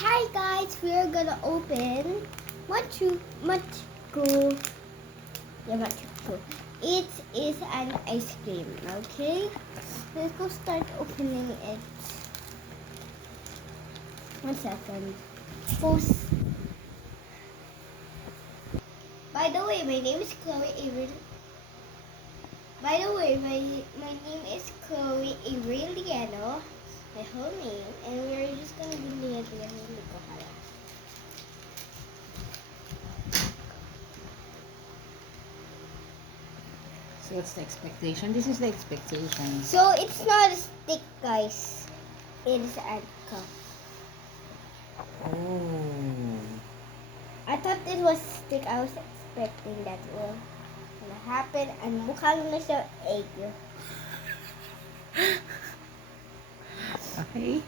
Hi guys, we're gonna open Machuco. Yeah, Machuco. It is an ice cream, okay? Let's go start opening it. 1 second. Post. By the way, my name is Chloe Avery. By the way, my name is Chloe Aureliano, my whole name, and we're just gonna be near the color. So what's the expectation? This is the expectation. So it's not a stick, guys. It is a cup. Oh. I thought it was stick. I was expecting that will gonna happen, and mukhang na siya egg. Okay.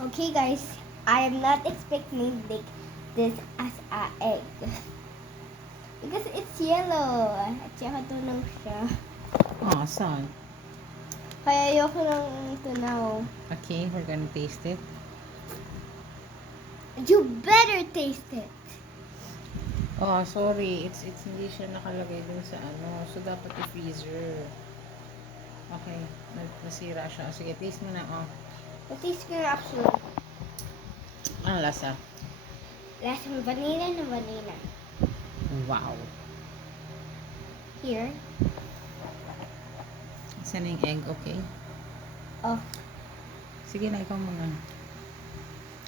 Okay, guys. I am not expecting this as a egg. Because it's yellow. At saka tunaw siya. Oh, son. Kaya ayoko ng tunaw. Okay, we're gonna taste it. You better taste it. Oh, sorry. It's hindi siya nakalagay dun sa ano. So, dapat i-freezer. Okay. Nasira siya. Sige, taste mo na. Oh. What taste good actually? Ano lasa? Lasang vanilla na vanilla. Wow. Here. Isa na yung egg, okay? Oh. Sige na, ikaw muna.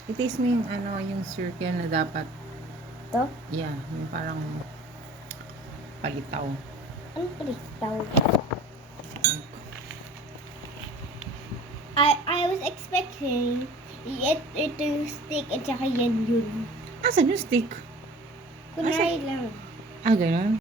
I-taste mo yung ano, yung circle na dapat. To? Yeah, yung parang palitaw. Ano palitaw? I was expecting it to stick at saka yan yun. Asan yung stick? Kunwari lang. Ah, ganun?